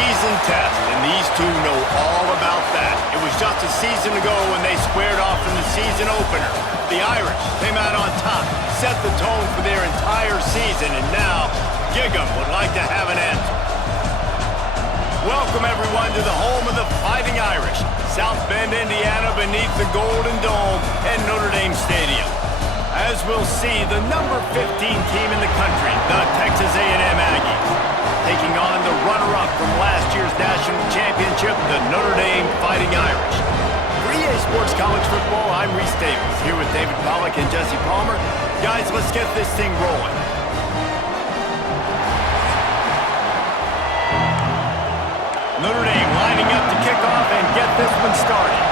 season test, and these two know all about that. It was just a season ago when they squared off in the season opener. The Irish came out on top, set the tone for their entire season, and now Giggum would like to have an answer. Welcome, everyone, to the home of the Fighting Irish, South Bend, Indiana, beneath the Golden Dome at Notre Dame Stadium. As we'll see, the number 15 team in the country, the Texas A&M Aggies, taking on the runner-up from last year's national championship, the Notre Dame Fighting Irish. For EA Sports College Football, I'm Reese Davis, here with David Pollack and Jesse Palmer. Guys, let's get this thing rolling. Notre Dame lining up to kick off and get this one started.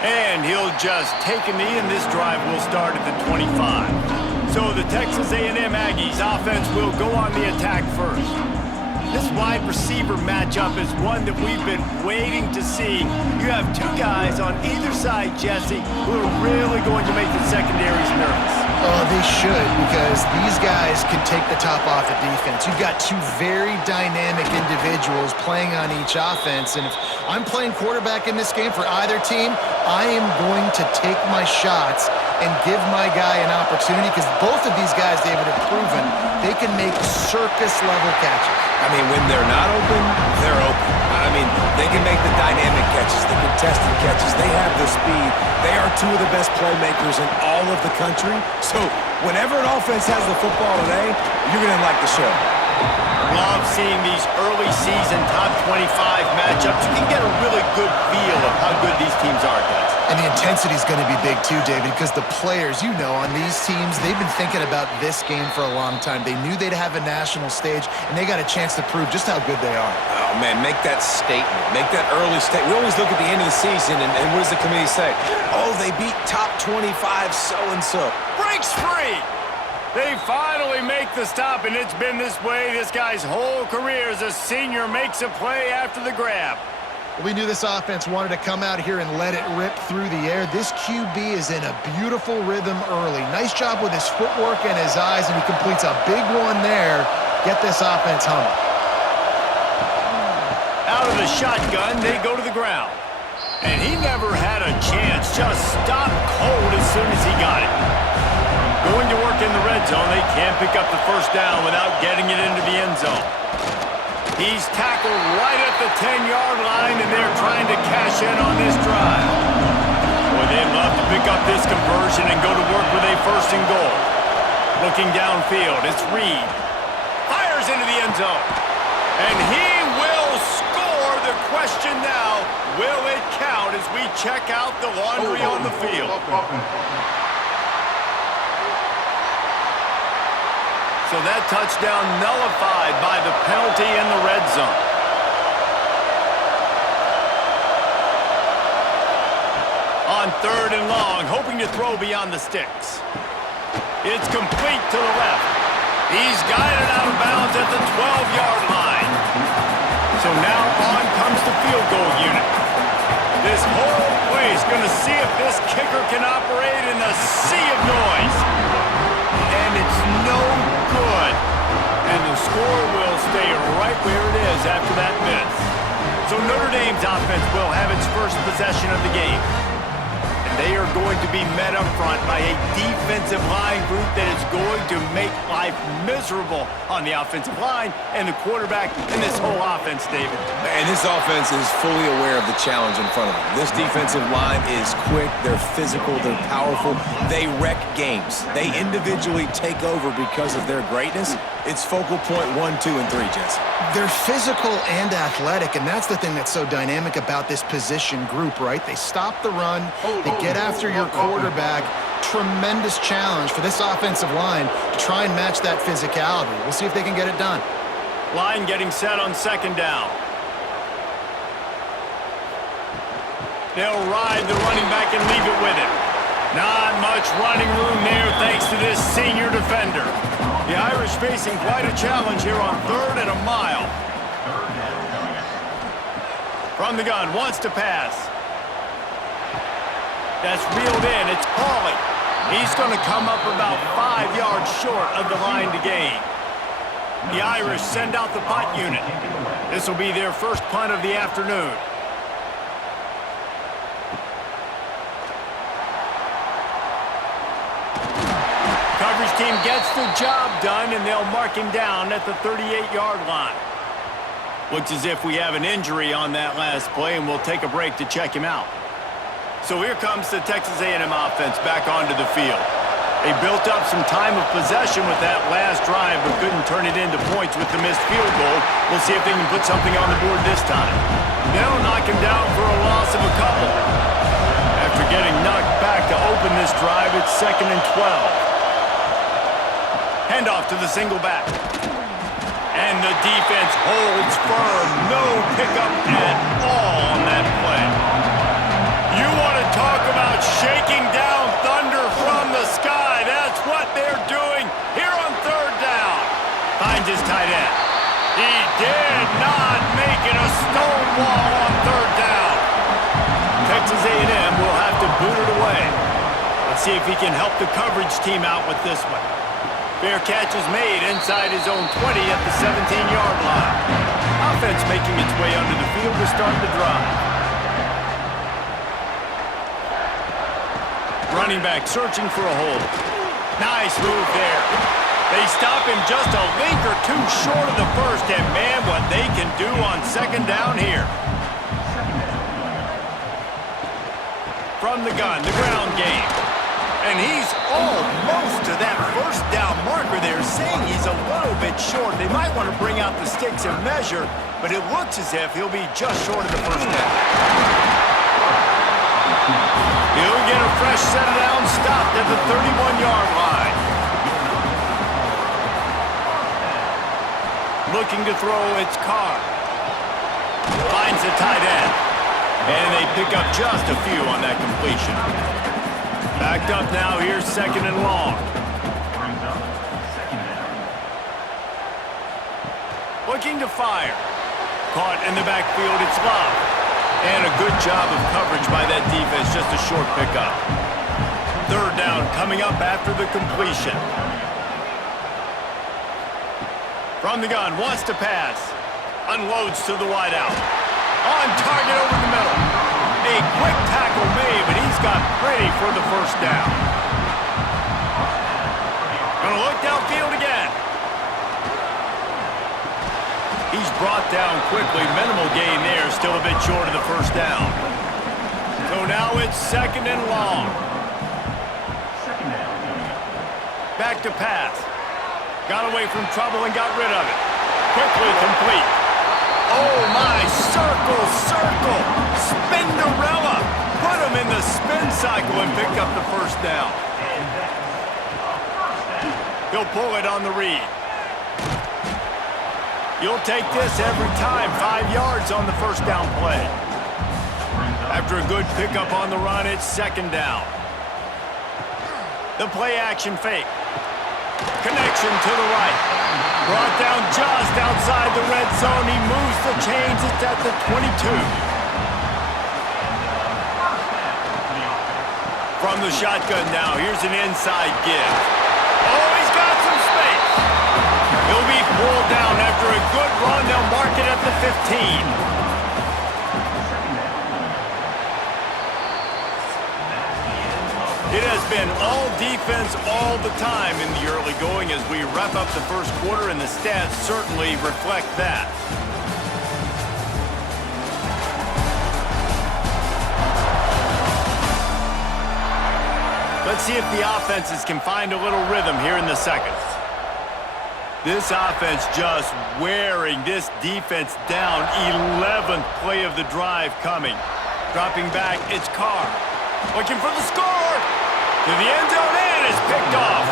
And he'll just take a knee, and this drive will start at the 25. So the Texas A&M Aggies offense will go on the attack first. This wide receiver matchup is one that we've been waiting to see. You have two guys on either side, Jesse, who are really going to make the secondaries nervous. Oh, they should, because these guys can take the top off the defense. You've got two very dynamic individuals playing on each offense, and if I'm playing quarterback in this game for either team, I am going to take my shots and give my guy an opportunity, because both of these guys, David, have proven they can make circus-level catches. I mean, when they're not open, they're open. I mean, they can make the dynamic catches, the contested catches. They have the speed. They are two of the best playmakers in all of the country. So whenever an offense has the football today, you're going to like the show. Love seeing these early season top 25 matchups. You can get a really good feel of how good these teams are, guys. And the intensity is going to be big too, David, because the players, you know, on these teams, they've been thinking about this game for a long time. They knew they'd have a national stage, and they got a chance to prove just how good they are. Oh, man, make that statement. Make that early statement. We always look at the end of the season, and what does the committee say? Oh, they beat top 25 so-and-so. Breaks free! They finally make the stop, and it's been this way this guy's whole career as a senior makes a play after the grab. We knew this offense wanted to come out here and let it rip through the air. This QB is in a beautiful rhythm early. Nice job with his footwork and his eyes, and he completes a big one there. Get this offense humming. Out of the shotgun, they go to the ground. And he never had a chance. Just stopped cold as soon as he got it. Going to work in the red zone, they can't pick up the first down without getting it into the end zone. He's tackled right at the 10-yard line, and they're trying to cash in on this drive. Boy, they'd love to pick up this conversion and go to work with a first and goal. Looking downfield, it's Reed. Fires into the end zone. And he will score. The question now, will it count as we check out the laundry on the field? So that touchdown nullified by the penalty in the red zone. On third and long, hoping to throw beyond the sticks. It's complete to the left. He's guided out of bounds at the 12-yard line. So now on comes the field goal unit. This whole play is going to see if this kicker can operate in a sea of noise. And it's no good. And the score will stay right where it is after that miss. So Notre Dame's offense will have its first possession of the game. And they are going to be met up front by a defensive line group that is going to make life miserable on the offensive line and the quarterback and this whole offense, David. And this offense is fully aware of the challenge in front of them. This defensive line is quick, they're physical, they're powerful. They wreck games. They individually take over because of their greatness. It's focal point 1, 2, and 3, Jesse. They're physical and athletic, and that's the thing that's so dynamic about this position group, right? They stop the run, they get after your quarterback. Tremendous challenge for this offensive line to try and match that physicality. We'll see if they can get it done. Line getting set on second down. They'll ride the running back and leave it with him. Not much running room there thanks to this senior defender. The Irish facing quite a challenge here on third and a mile. From the gun, wants to pass. That's reeled in. It's Pauly. He's going to come up about 5 yards short of the line to gain. The Irish send out the punt unit. This will be their first punt of the afternoon. Coverage team gets the job done, and they'll mark him down at the 38-yard line. Looks as if we have an injury on that last play, and we'll take a break to check him out. So here comes the Texas A&M offense back onto the field. They built up some time of possession with that last drive, but couldn't turn it into points with the missed field goal. We'll see if they can put something on the board this time. They'll knock him down for a loss of a couple. After getting knocked back to open this drive, it's 2nd and 12. Handoff to the single back. And the defense holds firm. No pickup at all on that play. You want to talk about shaking down thunder from the sky. That's what they're doing here on 3rd down. Finds his tight end. He did not make it a stone wall on 3rd down. Texas A&M will have to boot it away. Let's see if he can help the coverage team out with this one. Fair catch is made inside his own 20 at the 17-yard line. Offense making its way under the field to start the drive. Running back searching for a hole. Nice move there. They stop him just a link or two short of the first, and man, what they can do on 2nd down here. From the gun, the ground game. And he's almost to that 1st down marker there, saying he's a little bit short. They might want to bring out the sticks and measure, but it looks as if he'll be just short of the 1st down. He'll get a fresh set of downs stopped at the 31-yard line. Looking to throw, it's Carr. Finds the tight end. And they pick up just a few on that completion. Backed up now, here's 2nd and long. Looking to fire. Caught in the backfield, it's Love. And a good job of coverage by that defense, just a short pickup. 3rd down coming up after the completion. From the gun, wants to pass. Unloads to the wideout. On target over the middle. A quick tackle made, but he's got pretty for the 1st down. Gonna look downfield again. He's brought down quickly. Minimal gain there, still a bit short of the 1st down. So now it's 2nd and long. Back to pass. Got away from trouble and got rid of it. Quickly complete. Oh my, circle, Spinderella. Put him in the spin cycle and pick up the 1st down. He'll pull it on the read. You'll take this every time. 5 yards on the 1st down play. After a good pickup on the run, it's 2nd down. The play action fake. Connection to the right. Brought down just outside the red zone. He moves the chains. It's at the 22. From the shotgun now, here's an inside give. Oh, he's got some space. He'll be pulled down after a good run. They'll mark it at the 15. It has been all defense all the time in the early going as we wrap up the 1st quarter, and the stats certainly reflect that. Let's see if the offenses can find a little rhythm here in the 2nd. This offense just wearing this defense down. 11th play of the drive coming. Dropping back, it's Carr. Looking for the score. To the end zone, and it's picked off.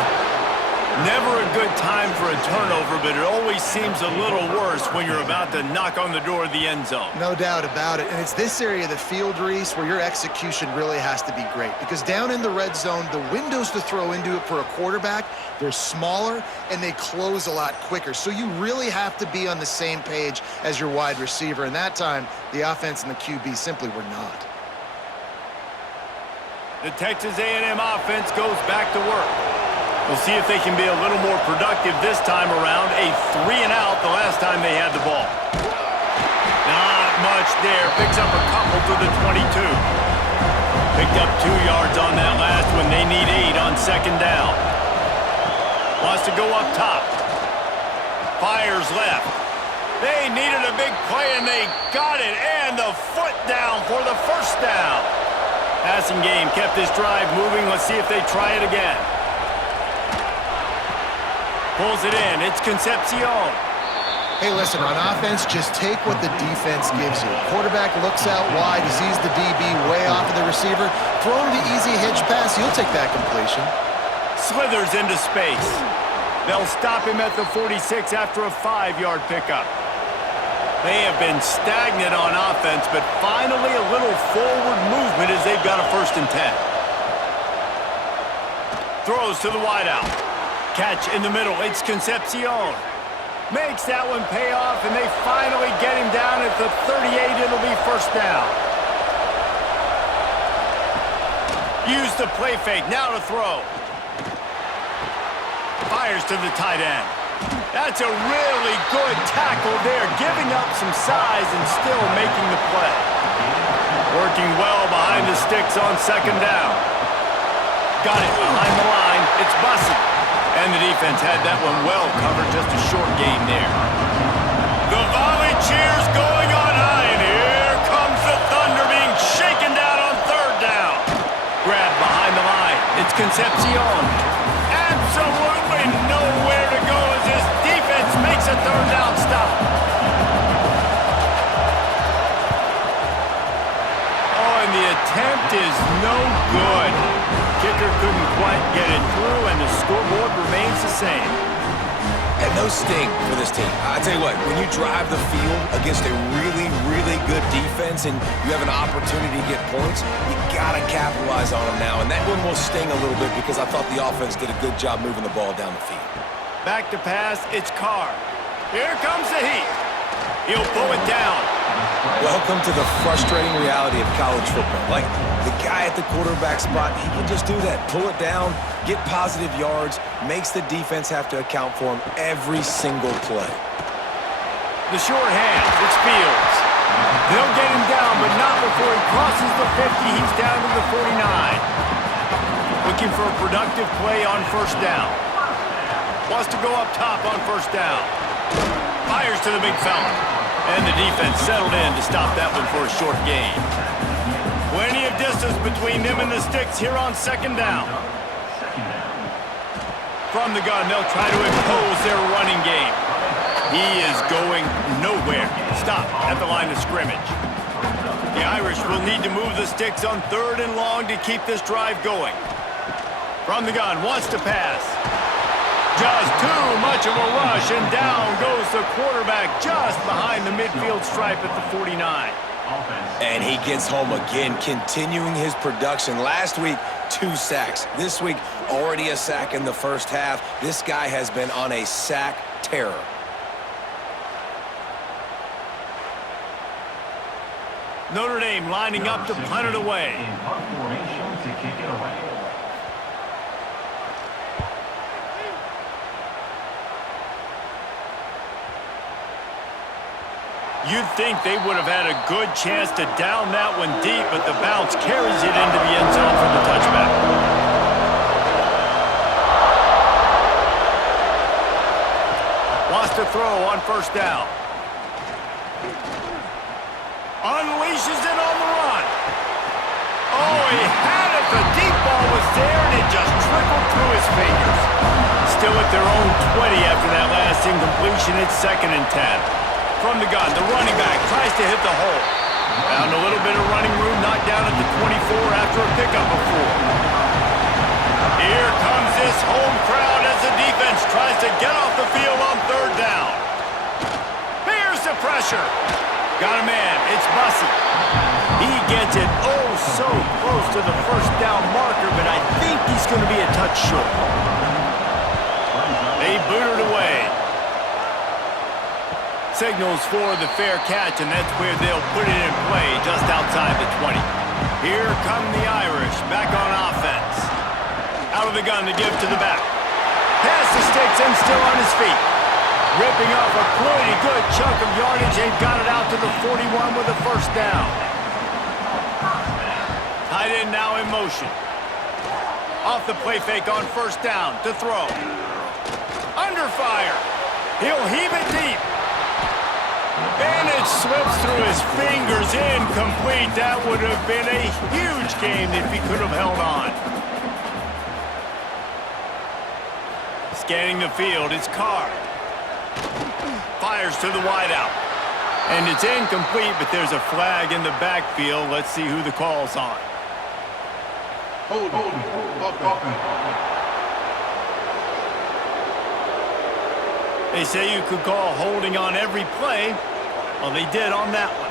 Never a good time for a turnover, but it always seems a little worse when you're about to knock on the door of the end zone. No doubt about it. And it's this area of the field, Reese, where your execution really has to be great. Because down in the red zone, the windows to throw into it for a quarterback, they're smaller and they close a lot quicker. So you really have to be on the same page as your wide receiver. And that time, the offense and the QB simply were not. The Texas A&M offense goes back to work. We'll see if they can be a little more productive this time around. A 3-and-out the last time they had the ball. Not much there. Picks up a couple to the 22. Picked up 2 yards on that last one. They need 8 on second down. Wants to go up top. Fires left. They needed a big play, and they got it. And the foot down for the first down. Passing game kept this drive moving. Let's see if they try it again. Pulls it in. It's Concepcion. Hey, listen, on offense, just take what the defense gives you. Quarterback looks out wide. He sees the DB way off of the receiver. Throw him the easy hitch pass. You'll take that completion. Slithers into space. They'll stop him at the 46 after a 5-yard pickup. They have been stagnant on offense, but finally a little forward movement as they've got a 1st and 10. Throws to the wideout. Catch in the middle. It's Concepcion. Makes that one pay off, and they finally get him down at the 38. It'll be 1st down. Use the play fake. Now to throw. Fires to the tight end. That's a really good tackle there, giving up some size and still making the play. Working well behind the sticks on second down. Got it behind the line. It's Bussey. And the defense had that one well covered, just a short game there. The volley cheers going on high, and here comes the Thunder being shaken down on 3rd down. Grab behind the line. It's Concepcion. Absolutely nowhere to go as this defense makes a 3rd down stop. Oh, and the attempt is no good. Kicker couldn't quite get it through, and the scoreboard remains the same. And those sting for this team. I tell you what, when you drive the field against a really, really good defense and you have an opportunity to get points, you got to capitalize on them now. And that one will sting a little bit because I thought the offense did a good job moving the ball down the field. Back to pass, it's Carr. Here comes the heat. He'll pull it down. Welcome to the frustrating reality of college football. Like, the guy at the quarterback spot, he can just do that. Pull it down, get positive yards, makes the defense have to account for him every single play. The short hands, it's Fields. They'll get him down, but not before he crosses the 50. He's down to the 49. Looking for a productive play on 1st down. Wants to go up top on 1st down. Fires to the big fella. And the defense settled in to stop that one for a short gain. Plenty of distance between them and the sticks here on 2nd down. From the gun, they'll try to impose their running game. He is going nowhere. Stop at the line of scrimmage. The Irish will need to move the sticks on 3rd and long to keep this drive going. From the gun, wants to pass. Just too much of a rush, and down goes the quarterback just behind the midfield stripe at the 49. And he gets home again, continuing his production. Last week, 2 sacks. This week, already a sack in the 1st half. This guy has been on a sack terror. Notre Dame lining up to punt it away. You'd think they would have had a good chance to down that one deep, but the bounce carries it into the end zone for the touchback. Wants to throw on 1st down. Unleashes it on the run. Oh, he had it. The deep ball was there, and it just trickled through his fingers. Still at their own 20 after that last incompletion. It's 2nd and 10. From the gun, the running back tries to hit the hole. Found a little bit of running room, knocked down at the 24 after a pickup of 4. Here comes this home crowd as the defense tries to get off the field on 3rd down. Here's the pressure. Got a man. It's Bussey. He gets it oh so close to the 1st down marker, but I think he's going to be a touch short. They boot it away. Signals for the fair catch, and that's where they'll put it in play just outside the 20. Here come the Irish, back on offense. Out of the gun to give to the back. Pass the sticks and still on his feet. Ripping off a pretty good chunk of yardage. They've got it out to the 41 with a first down. Tight end now in motion. Off the play fake on first down to throw. Under fire. He'll heave it deep. And it slips through his fingers, incomplete. That would have been a huge game if he could have held on. Scanning the field, it's Carr. Fires to the wideout. And it's incomplete, but there's a flag in the backfield. Let's see who the call's on. They say you could call holding on every play. Well, they did on that one.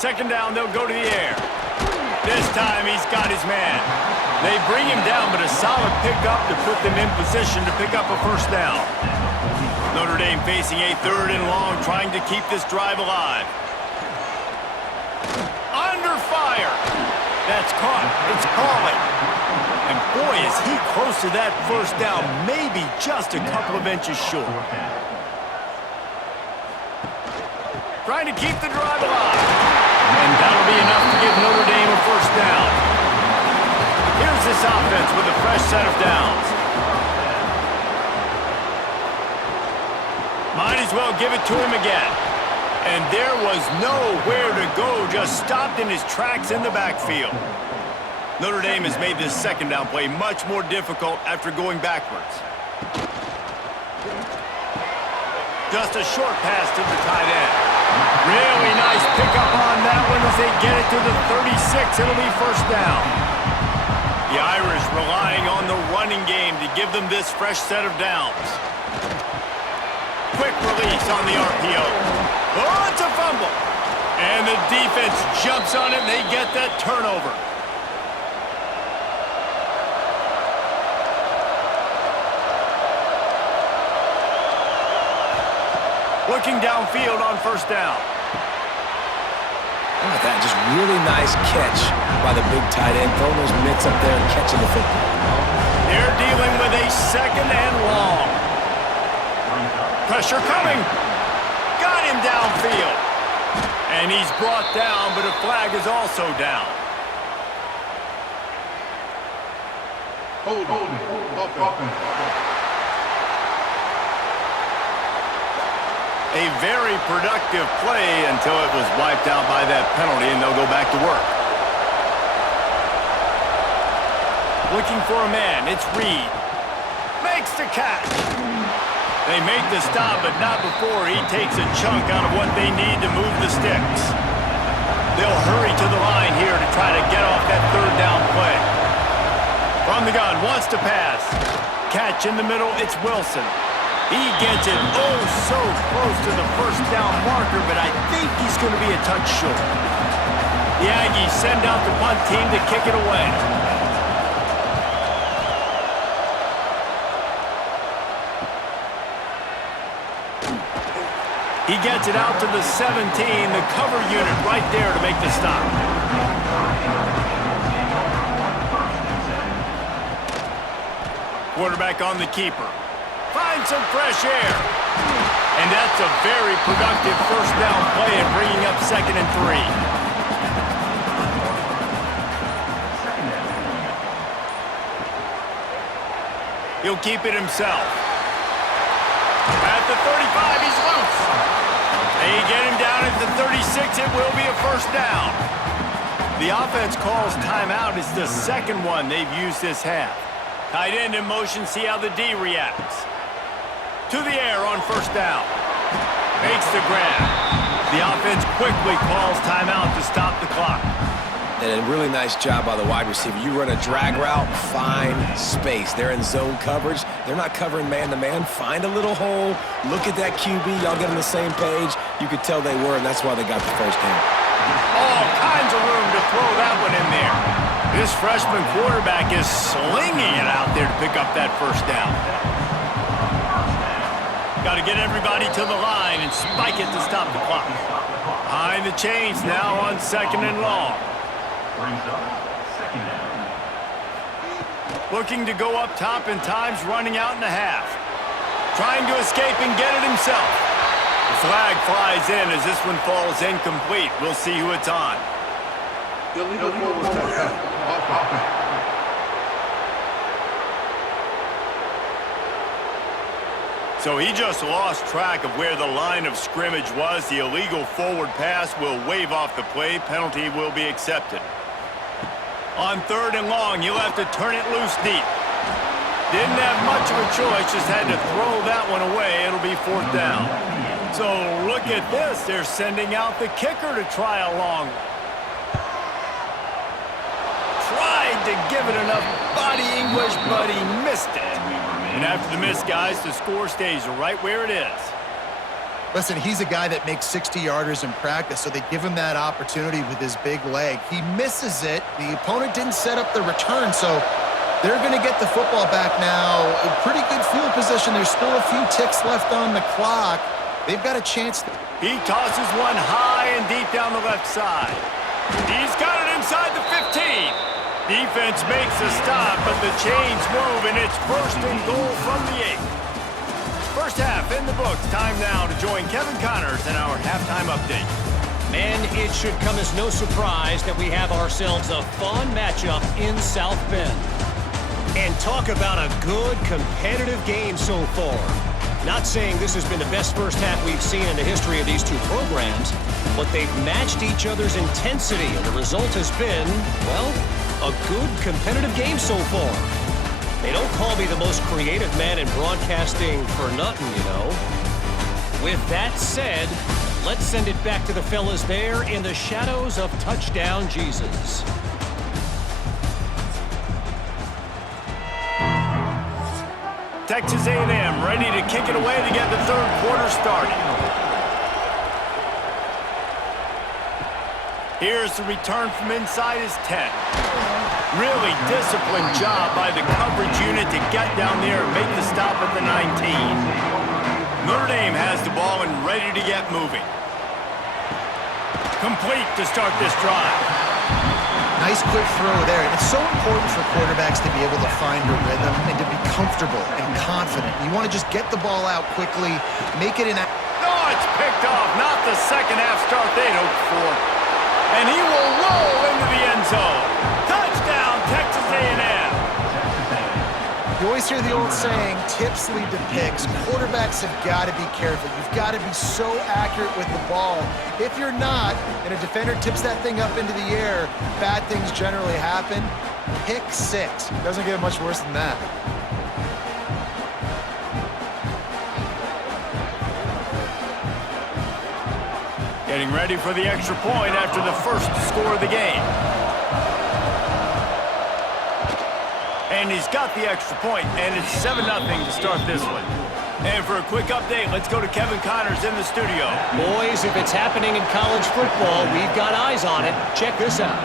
Second down, they'll go to the air. This time, he's got his man. They bring him down, but a solid pickup to put them in position to pick up a first down. Notre Dame facing a third and long, trying to keep this drive alive. Under fire. That's caught. It's calling. And boy, is he close to that first down, maybe just a couple of inches short. Trying to keep the drive alive. And that'll be enough to give Notre Dame a first down. Here's this offense with a fresh set of downs. Might as well give it to him again. And there was nowhere to go, just stopped in his tracks in the backfield. Notre Dame has made this second down play much more difficult after going backwards. Just a short pass to the tight end. Really nice pickup on that one as they get it to the 36. It'll be first down. The Irish relying on the running game to give them this fresh set of downs. Quick release on the RPO. Oh, it's a fumble. And the defense jumps on it and they get that turnover. Looking downfield on first down. Look at that, just really nice catch by the big tight end. Throwing those mitts up there and catching the football. They're dealing with a second and long. Pressure coming. Got him downfield. And he's brought down, but a flag is also down. A very productive play until it was wiped out by that penalty, and they'll go back to work. Looking for a man, it's Reed. Makes the catch. They make the stop, but not before he takes a chunk out of what they need to move the sticks. They'll hurry to the line here to try to get off that third down play. From the gun, wants to pass. Catch in the middle, it's Wilson. He gets it oh so close to the first down marker, but I think he's going to be a touch short. The Aggies send out the punt team to kick it away. He gets it out to the 17, the cover unit right there to make the stop. Quarterback on the keeper. Find some fresh air. And that's a very productive first down play and bringing up 2nd and 3. He'll keep it himself. At the 35, he's loose. They get him down at the 36. It will be a first down. The offense calls timeout. It's the second one they've used this half. Tight end in motion, see how the D reacts. To the air on first down. Makes the grab. The offense quickly calls timeout to stop the clock. And a really nice job by the wide receiver. You run a drag route, find space. They're in zone coverage. They're not covering man-to-man. Find a little hole. Look at that QB. Y'all get on the same page. You could tell they were, and that's why they got the first down. All kinds of room to throw that one in there. This freshman quarterback is slinging it out there to pick up that first down. Got to get everybody to the line and spike it to stop the clock. the chains now on 2nd and long. Looking to go up top and time's running out in the half. Trying to escape and get it himself. The flag flies in as this one falls incomplete. We'll see who it's on. Illegal forward pass. So he just lost track of where the line of scrimmage was. The illegal forward pass will wave off the play. Penalty will be accepted. On 3rd and long, you'll have to turn it loose deep. Didn't have much of a choice, just had to throw that one away. It'll be 4th down. So look at this. They're sending out the kicker to try a long one. Tried to give it enough body English, but he missed it. And after the miss, guys, the score stays right where it is. Listen, he's a guy that makes 60-yarders in practice, so they give him that opportunity with his big leg. He misses it. The opponent didn't set up the return, so they're going to get the football back now. A pretty good field position. There's still a few ticks left on the clock. They've got a chance. He tosses one high and deep down the left side. He's got it inside the 15. Defense makes a stop, but the chains move, and it's 1st and goal from the 8. First half in the books. Time now to join Kevin Connors in our halftime update. Man, it should come as no surprise that we have ourselves a fun matchup in South Bend. And talk about a good competitive game so far. Not saying this has been the best first half we've seen in the history of these two programs, but they've matched each other's intensity, and the result has been, well, a good competitive game so far. They don't call me the most creative man in broadcasting for nothing, you know. With that said, let's send it back to the fellas there in the shadows of Touchdown Jesus. Texas A&M ready to kick it away to get the 3rd quarter started. Here's the return from inside his 10. Really disciplined job by the coverage unit to get down there and make the stop at the 19. Notre Dame has the ball and ready to get moving. Complete to start this drive. Nice quick throw there. And it's so important for quarterbacks to be able to find a rhythm and to be comfortable and confident. You want to just get the ball out quickly, make it an... Oh, it's picked off. Not the second half start they'd hoped for. And he will roll into the end zone. Touchdown, Texas A&M. You always hear the old saying, tips lead to picks. Quarterbacks have got to be careful. You've got to be so accurate with the ball. If you're not, and a defender tips that thing up into the air, bad things generally happen. Pick 6. Doesn't get much worse than that. Getting ready for the extra point after the first score of the game. And he's got the extra point, and it's 7-0 to start this one. And for a quick update, let's go to Kevin Connors in the studio. Boys, if it's happening in college football, we've got eyes on it. Check this out.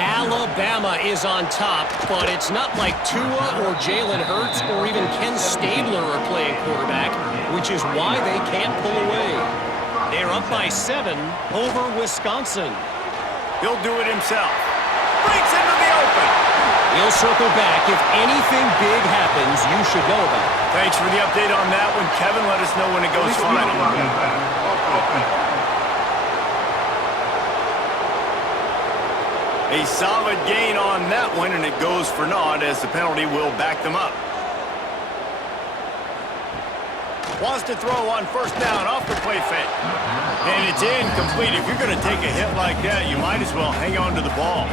Alabama is on top, but it's not like Tua or Jalen Hurts or even Ken Stabler are playing quarterback, which is why they can't pull away. They're up by 7 over Wisconsin. He'll do it himself. Breaks into the open. We'll circle back. If anything big happens, you should know about it. Thanks for the update on that one, Kevin. Let us know when it goes final. A solid gain on that one, and it goes for naught as the penalty will back them up. Wants to throw on 1st down off the play fake. And it's incomplete. If you're going to take a hit like that, you might as well hang on to the ball.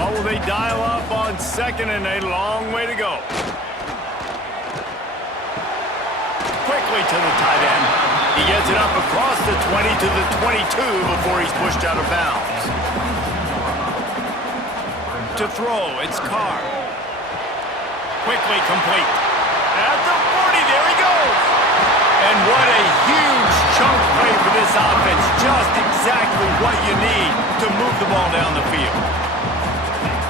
Or will they dial up on 2nd and a long way to go? Quickly to the tight end. He gets it up across the 20 to the 22 before he's pushed out of bounds. To throw, it's Carr. Quickly complete. At the 40, there he goes. And what a huge chunk play for this offense. Just exactly what you need to move the ball down the field.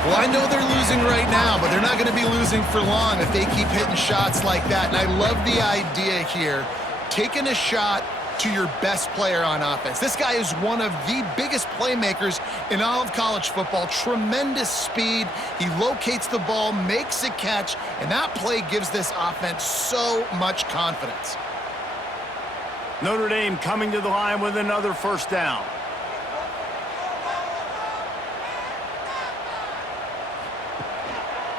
Well, I know they're losing right now, but they're not going to be losing for long if they keep hitting shots like that. And I love the idea here. Taking a shot, to your best player on offense. This guy is one of the biggest playmakers in all of college football. Tremendous speed. He locates the ball, makes a catch, and that play gives this offense so much confidence. Notre Dame coming to the line with another first down.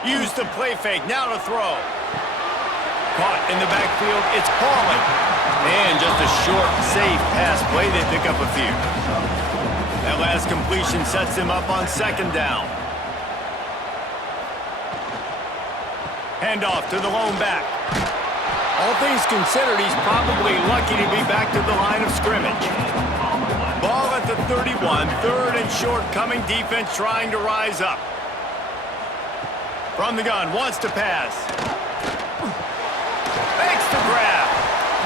Use the play fake, now to throw. Caught in the backfield, it's Pauling. And just a short, safe pass play, they pick up a few. That last completion sets him up on second down. Handoff to the lone back. All things considered, he's probably lucky to be back to the line of scrimmage. Ball at the 31, third and short coming, defense trying to rise up. From the gun, wants to pass. Makes the grab.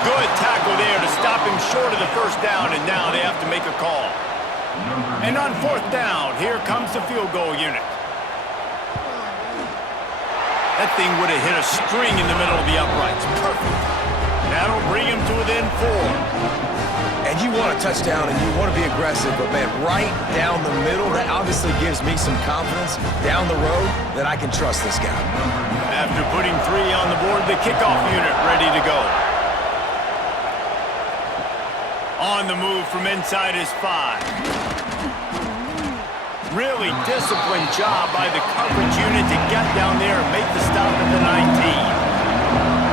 Good tackle there to stop him short of the first down, and now they have to make a call. And on fourth down, here comes the field goal unit. That thing would have hit a string in the middle of the uprights. Perfect. That'll bring him to within 4. And you want a touchdown and you want to be aggressive, but man, right down the middle, that obviously gives me some confidence down the road that I can trust this guy. After putting 3 on the board, the kickoff unit ready to go. On the move from inside his 5. Really disciplined job by the coverage unit to get down there and make the stop at the 19.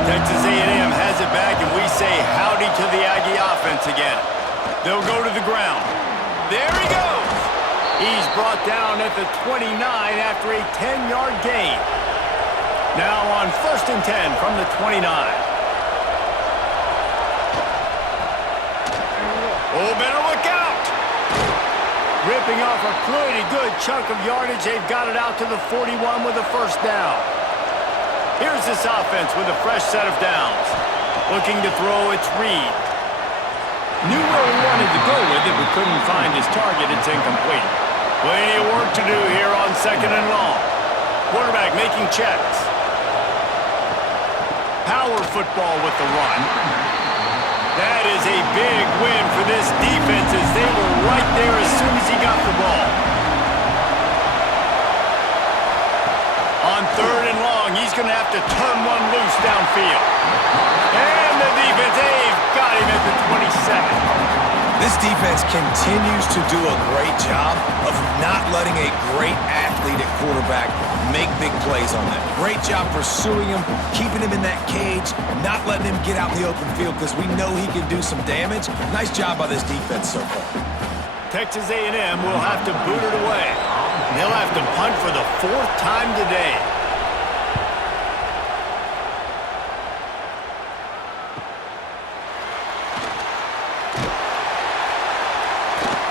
Texas A&M has it back, and we say howdy to the Aggie offense again. They'll go to the ground. There he goes! He's brought down at the 29 after a 10-yard gain. Now on 1st and 10 from the 29. Oh, better look out! Ripping off a pretty good chunk of yardage. They've got it out to the 41 with a first down. Here's this offense with a fresh set of downs. Looking to throw, it's Reed. Knew where he wanted to go with it, but couldn't find his target. It's incomplete. Plenty of work to do here on second and long. Quarterback making checks. Power football with the run. That is a big win for this defense as they were right there as soon as he got the ball. On third and long, he's going to have to turn one loose downfield. And the defense, they've got him at the 27. This defense continues to do a great job of not letting a great athlete at quarterback make big plays on them. Great job pursuing him, keeping him in that cage, not letting him get out in the open field because we know he can do some damage. Nice job by this defense so far. Texas A&M will have to boot it away. They'll have to punt for the 4th time today.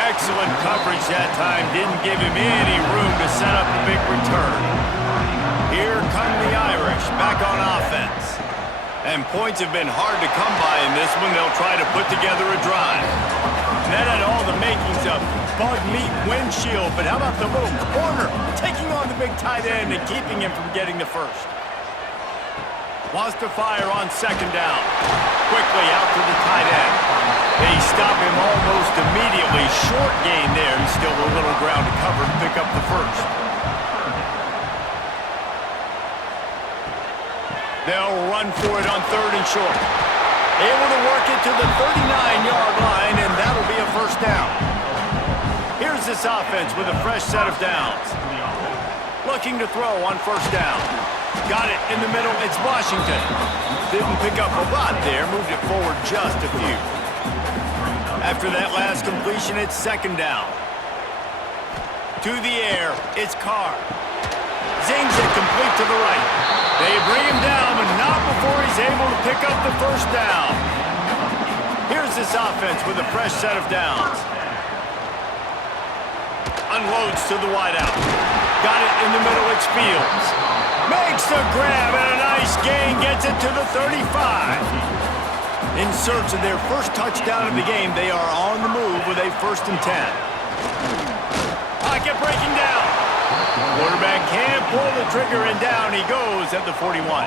Excellent coverage that time. Didn't give him any room to set up a big return. Here come the Irish back on offense. And points have been hard to come by in this one. They'll try to put together a drive. That had all the makings of bug meat windshield, but how about the little corner taking on the big tight end and keeping him from getting the first? Wants to fire on second down. Quickly out to the tight end. They stop him almost immediately. Short gain there, and still a little ground to cover to pick up the first. They'll run for it on third and short. Able to work it to the 39-yard line, and that'll be a first down. Here's this offense with a fresh set of downs. Looking to throw on first down. Got it in the middle, it's Washington. Didn't pick up a lot there, moved it forward just a few. After that last completion, it's second down. To the air, it's Carr. Zings it complete to the right. They bring him down, but not before he's able to pick up the first down. Here's this offense with a fresh set of downs. Unloads to the wideout. Got it in the middle, it's Fields. Makes the grab, and a nice gain gets it to the 35. In search of their first touchdown of the game, they are on the move with a 1st and 10. Pocket breaking down. Quarterback can't pull the trigger, and down he goes at the 41.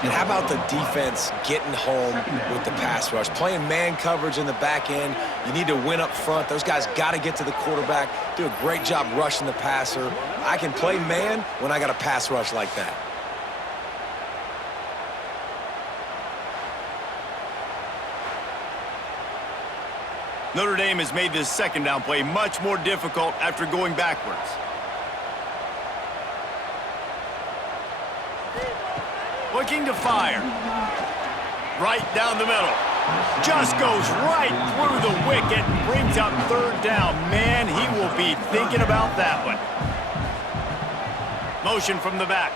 And how about the defense getting home with the pass rush? Playing man coverage in the back end. You need to win up front. Those guys got to get to the quarterback, do a great job rushing the passer. I can play man when I got a pass rush like that. Notre Dame has made this second down play much more difficult after going backwards. Looking to fire. Right down the middle. Just goes right through the wicket and brings up third down. Man, he will be thinking about that one. Motion from the back.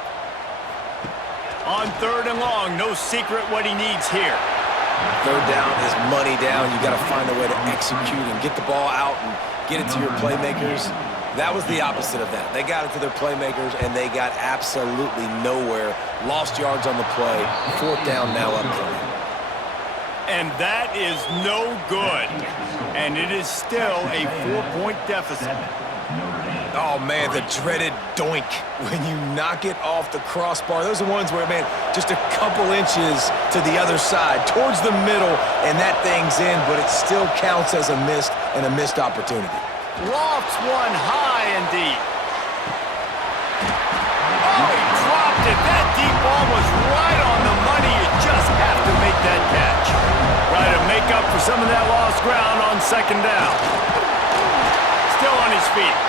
On third and long, no secret what he needs here. Third down is money down. You got to find a way to execute and get the ball out and get it to your playmakers. That was the opposite of that. They got it to their playmakers, and they got absolutely nowhere. Lost yards on the play. Fourth down now up play. And that is no good. And it is still a 4-point deficit. Oh, man, the dreaded doink when you knock it off the crossbar. Those are ones where, man, just a couple inches to the other side, towards the middle, and that thing's in, but it still counts as a missed opportunity. Lofts one high and deep. Oh, he dropped it. That deep ball was right on the money. You just have to make that catch. Try to make up for some of that lost ground on second down. Still on his feet.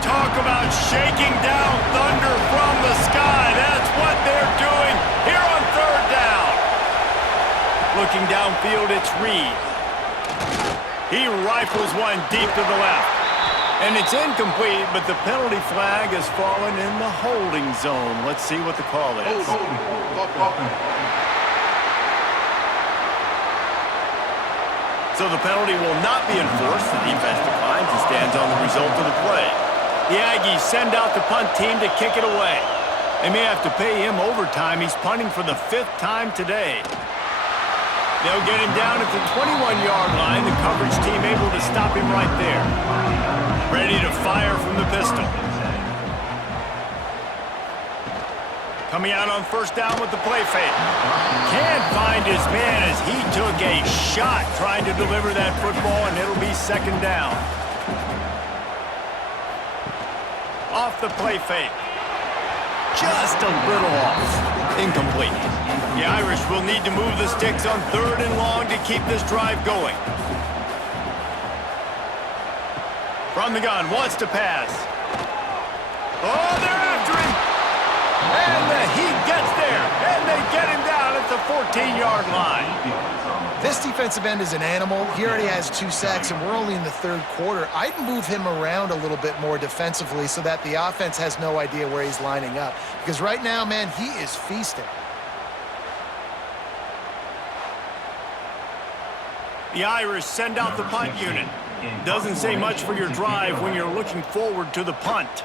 Talk about shaking down thunder from the sky. That's what they're doing here on third down. Looking downfield, it's Reed. He rifles one deep to the left. And it's incomplete, but the penalty flag has fallen in the holding zone. Let's see what the call is. So the penalty will not be enforced. The defense declines and stands on the result of the play. The Aggies send out the punt team to kick it away. They may have to pay him overtime. He's punting for the 5th time today. They'll get him down at the 21-yard line. The coverage team able to stop him right there. Ready to fire from the pistol. Coming out on first down with the play fake. Can't find his man as he took a shot trying to deliver that football, and it'll be second down. Off the play fake. Just a little off. Incomplete. The Irish will need to move the sticks on third and long to keep this drive going. From the gun, wants to pass. Oh, they're after him. And he gets there. And they get him down at the 14-yard line. This defensive end is an animal. He already has 2 sacks, and we're only in the third quarter. I'd move him around a little bit more defensively so that the offense has no idea where he's lining up. Because right now, man, he is feasting. The Irish send out the punt unit. Doesn't say much for your drive when you're looking forward to the punt.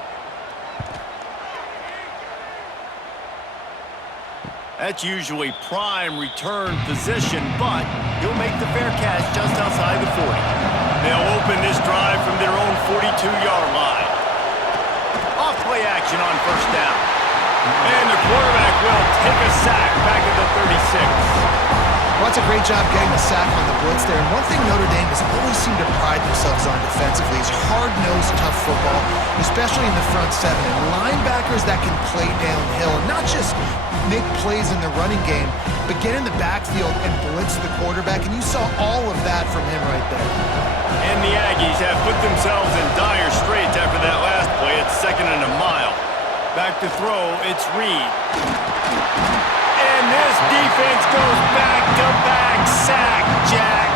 That's usually prime return position, but he'll make the fair catch just outside the 40. They'll open this drive from their own 42-yard line. Off play action on first down. And the quarterback will take a sack back at the 36. Well, that's a great job getting the sack on the blitz there. And one thing Notre Dame has always seemed to pride themselves on defensively is hard-nosed, tough football, especially in the front seven. And linebackers that can play downhill and not just make plays in the running game, but get in the backfield and blitz the quarterback. And you saw all of that from him right there. And the Aggies have put themselves in dire straits after that last play. It's second and a mile. Back to throw, it's Reed. And this defense goes back-to-back sack, Jack.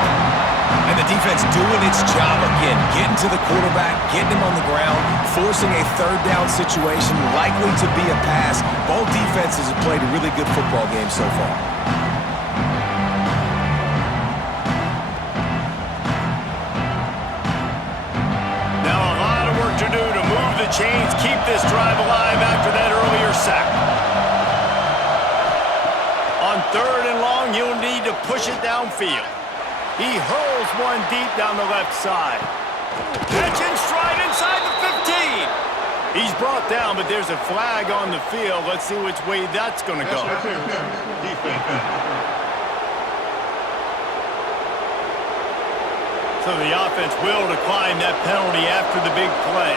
And the defense doing its job again, getting to the quarterback, getting him on the ground, forcing a third down situation, likely to be a pass. Both defenses have played a really good football game so far. chains, keep this drive alive after that earlier sack. On 3rd and long, he'll need to push it downfield. He hurls one deep down the left side. Catch in stride inside the 15. He's brought down, but there's a flag on the field. Let's see which way that's going to go. So the offense will decline that penalty after the big play.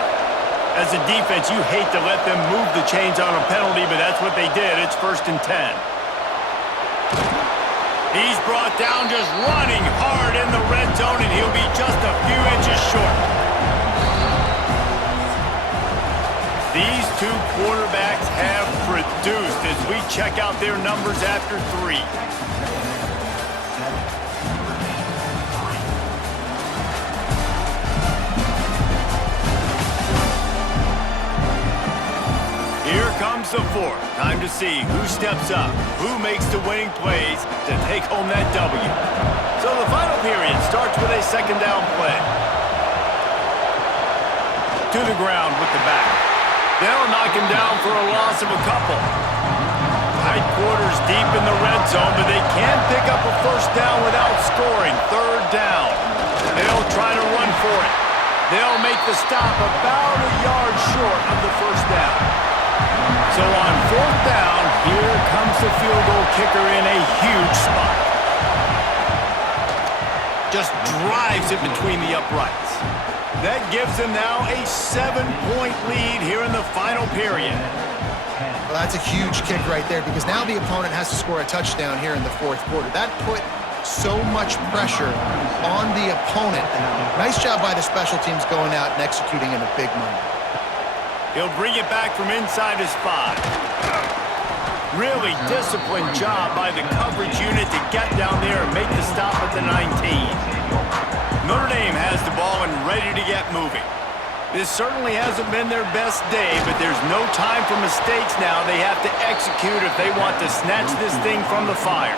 As a defense, you hate to let them move the chains on a penalty, but that's what they did. It's 1st and 10. He's brought down just running hard in the red zone, and he'll be just a few inches short. These two quarterbacks have produced as we check out their numbers after 3. Here comes the 4th. Time to see who steps up, who makes the winning plays to take home that W. So the final period starts with a 2nd down play. To the ground with the back. They'll knock him down for a loss of a couple. Tight quarters deep in the red zone, but they can't pick up a 1st down without scoring. 3rd down. They'll try to run for it. They'll make the stop about a yard short of the 1st down. So on 4th down, here comes the field goal kicker in a huge spot. Just drives it between the uprights. That gives them now a 7-point lead here in the final period. Well, that's a huge kick right there because now the opponent has to score a touchdown here in the 4th quarter. That put so much pressure on the opponent. Nice job by the special teams going out and executing in a big moment. He'll bring it back from inside his 5. Really disciplined job by the coverage unit to get down there and make the stop at the 19. Notre Dame has the ball and ready to get moving. This certainly hasn't been their best day, but there's no time for mistakes now. They have to execute if they want to snatch this thing from the fire.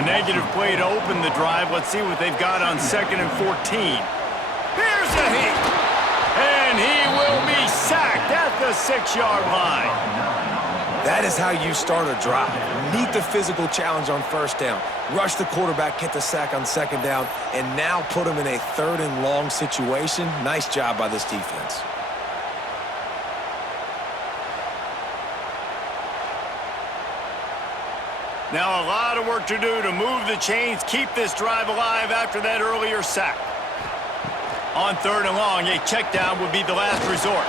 A negative play to open the drive. Let's see what they've got on 2nd and 14. Here's a hit. And he will be sacked at the 6-yard line. That is how you start a drive. Meet the physical challenge on 1st down. Rush the quarterback, get the sack on 2nd down, and now put him in a 3rd and long situation. Nice job by this defense. Now a lot of work to do to move the chains, keep this drive alive after that earlier sack. On 3rd and long, a check down would be the last resort.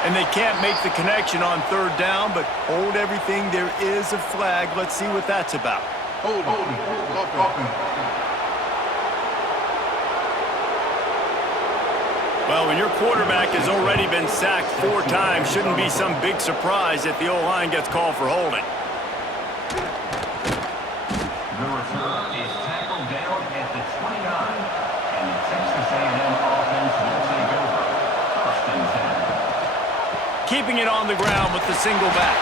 And they can't make the connection on 3rd down, but hold everything. There is a flag. Let's see what that's about. Hold on. Well, when your quarterback has already been sacked 4 times, shouldn't be some big surprise if the O-line gets called for holding. The return is tackled down at the 29, and the Texas A&M offense will take over. 1st and 10. Keeping it on the ground with the single back.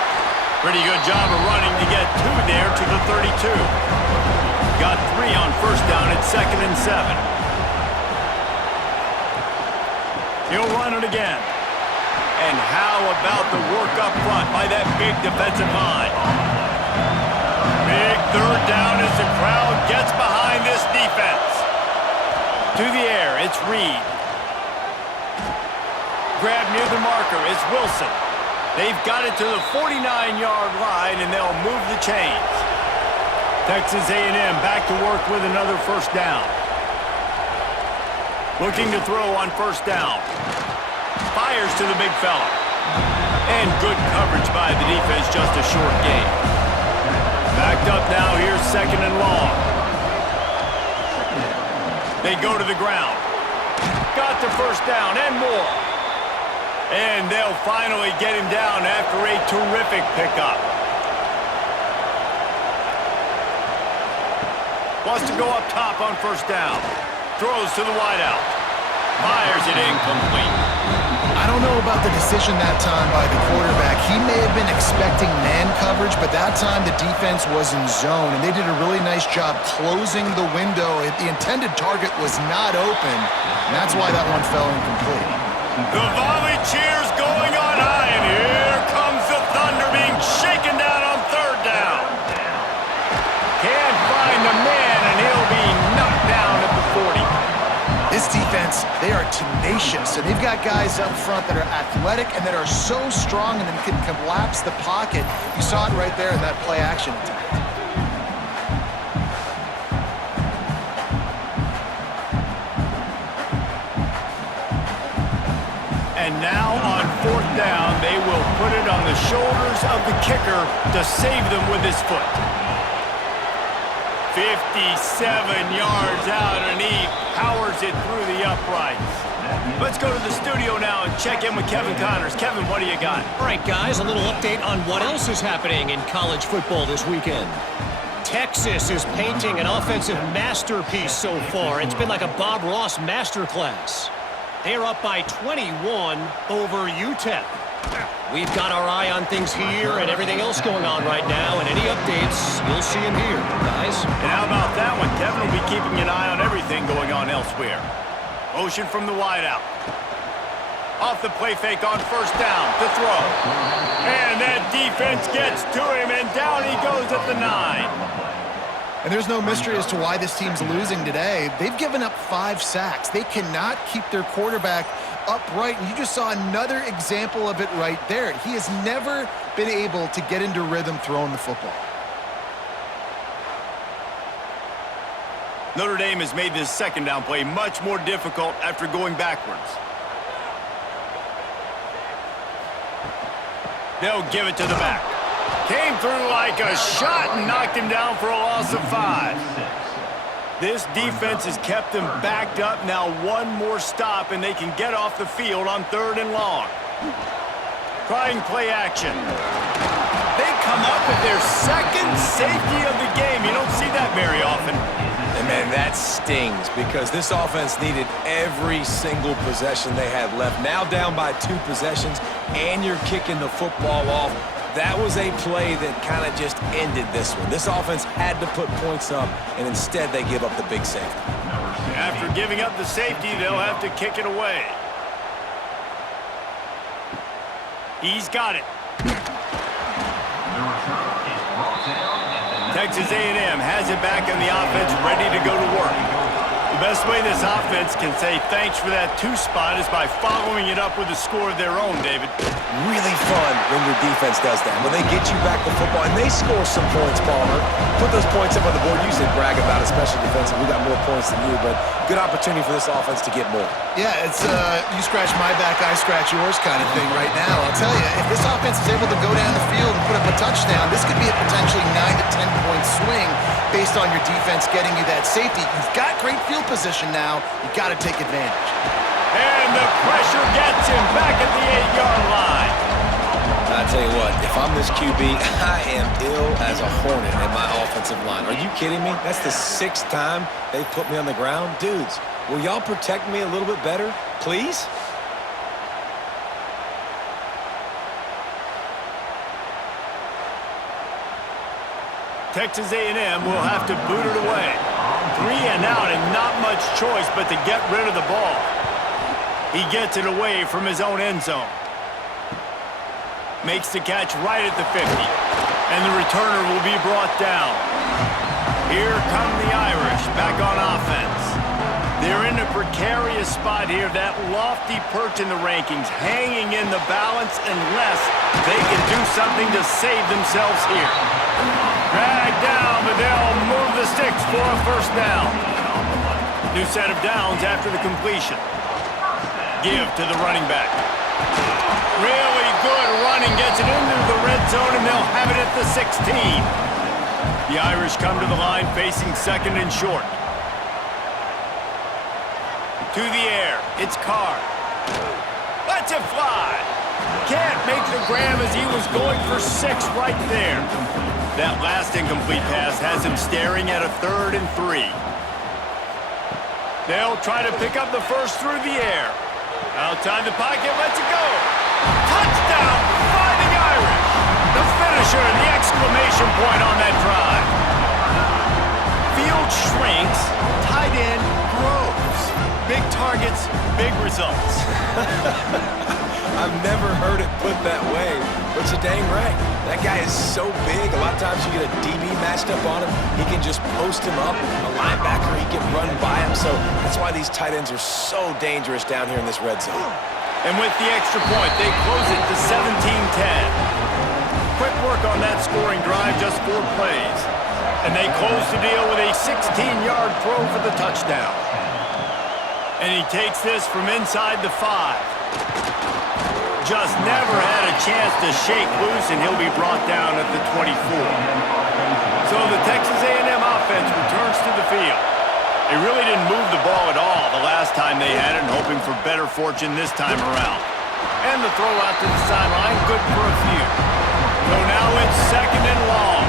Pretty good job of running to get 2 there to the 32. Got 3 on 1st down at 2nd and 7. He'll run it again. And how about the work up front by that big defensive line? Big 3rd down as the crowd gets behind this defense. To the air, it's Reed. Grab near the marker, it's Wilson. They've got it to the 49-yard line, and they'll move the chains. Texas A&M back to work with another 1st down. Looking to throw on 1st down. Fires to the big fella. And good coverage by the defense, just a short gain. Backed up now, here's 2nd and long. They go to the ground. Got the 1st down and more. And they'll finally get him down after a terrific pickup. Wants to go up top on 1st down. Throws to the wideout. Fires it incomplete. I don't know about the decision that time by the quarterback. He may have been expecting man coverage, but that time the defense was in zone, and they did a really nice job closing the window. The intended target was not open, and that's why that one fell incomplete. The volley cheers going on high, and here comes the thunder being shaken down on third down. Can't find the man, and he'll be knocked down at the 40. This defense, they are tenacious, and they've got guys up front that are athletic and that are so strong and then can collapse the pocket. You saw it right there in that play action attack. And now on fourth down, they will put it on the shoulders of the kicker to save them with his foot. 57 yards out, and he powers it through the uprights. Let's go to the studio now and check in with Kevin Connors. Kevin, what do you got? All right, guys, a little update on what else is happening in college football this weekend. Texas is painting an offensive masterpiece so far. It's been like a Bob Ross masterclass. They're up by 21 over UTEP. We've got our eye on things here and everything else going on right now, and any updates, you'll see them here, guys. And how about that one? Kevin will be keeping an eye on everything going on elsewhere. Motion from the wideout. Off the play fake on first down to throw. And that defense gets to him, and down he goes at the 9. And there's no mystery as to why this team's losing today. They've given up 5 sacks. They cannot keep their quarterback upright, and you just saw another example of it right there. He has never been able to get into rhythm throwing the football. Notre Dame has made this second down play much more difficult after going backwards. They'll give it to the back. Came through like a shot and knocked him down for a loss of 5. This defense has kept them backed up. Now one more stop, and they can get off the field on third and long. Trying play action. They come up with their second safety of the game. You don't see that very often. And, man, that stings because this offense needed every single possession they had left. Now down by 2 possessions, and you're kicking the football off. That was a play that kind of just ended this one. This offense had to put points up, and instead they give up the big safety. After giving up the safety, they'll have to kick it away. He's got it. Texas A&M has it back in the offense, ready to go to work. The best way this offense can say thanks for that 2 spot is by following it up with a score of their own, David. Really fun when your defense does that. When they get you back the football, and they score some points, Palmer. Put those points up on the board. You said brag about it, especially defensive. We got more points than you, but good opportunity for this offense to get more. Yeah, it's you scratch my back, I scratch yours kind of thing right now. I'll tell you, if this offense is able to go down the field and put up a touchdown, this could be a potentially 9 to 10 point swing based on your defense getting you that safety. You've got great field position now. You've got to take advantage. And the pressure gets him back at the 8-yard line. I tell you what, if I'm this QB, I am ill as a hornet in my offensive line. Are you kidding me? That's the 6th time they've put me on the ground. Dudes, will y'all protect me a little bit better, please? Texas A&M will have to boot it away. 3 and out, and not much choice but to get rid of the ball. He gets it away from his own end zone. Makes the catch right at the 50. And the returner will be brought down. Here come the Irish back on offense. They're in a precarious spot here. That lofty perch in the rankings, hanging in the balance unless they can do something to save themselves here. Dragged down, but they'll move the sticks for a first down. New set of downs after the completion. Give to the running back. Really good running, gets it into the red zone, and they'll have it at the 16. The Irish come to the line facing second and short. To the air, it's Carr. Lets it fly. Can't make the grab as he was going for 6 right there. That last incomplete pass has him staring at a 3rd and 3. They'll try to pick up the first through the air. Outside the pocket, lets it go. Touchdown, Fighting Irish. The finisher, the exclamation point on that drive. Field shrinks, tight end grows. Big targets, big results. I've never heard it put that way, but you're dang right. That guy is so big, a lot of times you get a DB matched up on him. He can just post him up. A linebacker, he can run by him. So that's why these tight ends are so dangerous down here in this red zone. And with the extra point, they close it to 17-10. Quick work on that scoring drive, just 4 plays. And they close the deal with a 16-yard throw for the touchdown. And he takes this from inside the 5. Just never had a chance to shake loose, and he'll be brought down at the 24. So the Texas A&M offense returns to the field. They really didn't move the ball at all the last time they had it, and hoping for better fortune this time around. And the throw out to the sideline, good for a few. So now it's 2nd and long.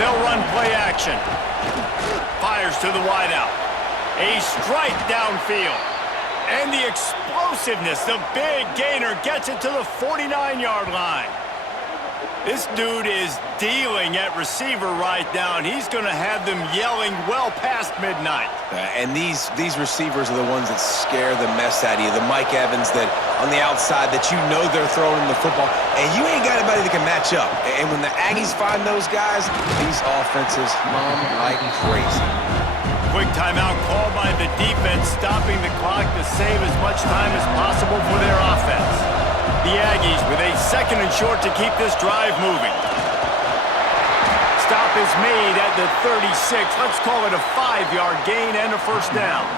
They'll run play action. Fires to the wideout. A strike downfield. And the explosiveness, the big gainer gets it to the 49-yard line. This dude is dealing at receiver right now, and he's going to have them yelling well past midnight. And these receivers are the ones that scare the mess out of you. The Mike Evans that on the outside that you know they're throwing him the football, and you ain't got anybody that can match up. And when the Aggies find those guys, these offenses hum like crazy. Quick timeout called by the defense, stopping the clock to save as much time as possible for their offense. The Aggies with a 2nd and short to keep this drive moving. Stop is made at the 36. Let's call it a 5-yard gain and a first down.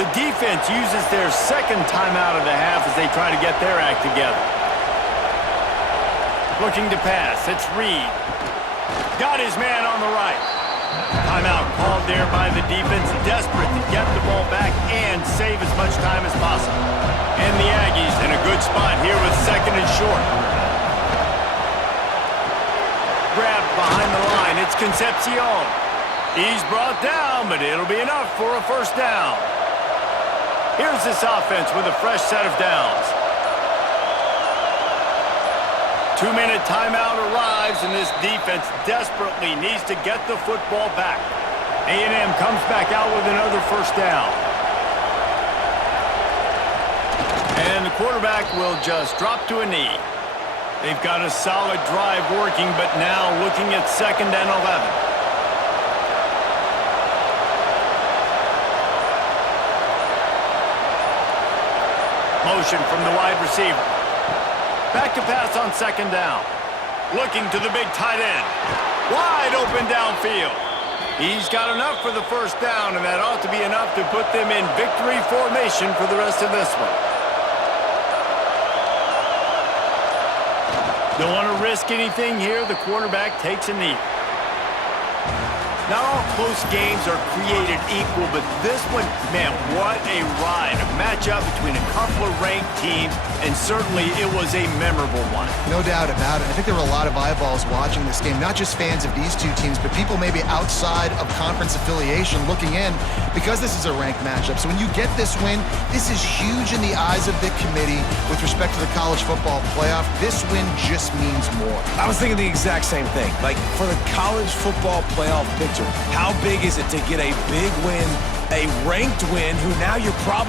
The defense uses their 2nd timeout of the half as they try to get their act together. Looking to pass, it's Reed. Got his man on the right. Timeout called there by the defense, desperate to get the ball back and save as much time as possible. And the Aggies in a good spot here with 2nd and short. Grabbed behind the line, it's Concepcion. He's brought down, but it'll be enough for a first down. Here's this offense with a fresh set of downs. 2-minute timeout arrives, and this defense desperately needs to get the football back. A&M comes back out with another first down. And the quarterback will just drop to a knee. They've got a solid drive working, but now looking at 2nd and 11. Motion from the wide receiver. Back to pass on 2nd down. Looking to the big tight end. Wide open downfield. He's got enough for the first down, and that ought to be enough to put them in victory formation for the rest of this one. Don't want to risk anything here. The quarterback takes a knee. Not all close games are created equal, but this one, man, what a ride. A matchup between a couple of ranked teams, and certainly it was a memorable one. No doubt about it. I think there were a lot of eyeballs watching this game, not just fans of these two teams, but people maybe outside of conference affiliation looking in because this is a ranked matchup. So when you get this win, this is huge in the eyes of the committee with respect to the college football playoff. This win just means more. I was thinking the exact same thing. Like, for the college football playoff picture, how big is it to get a big win, a ranked win, who now you're probably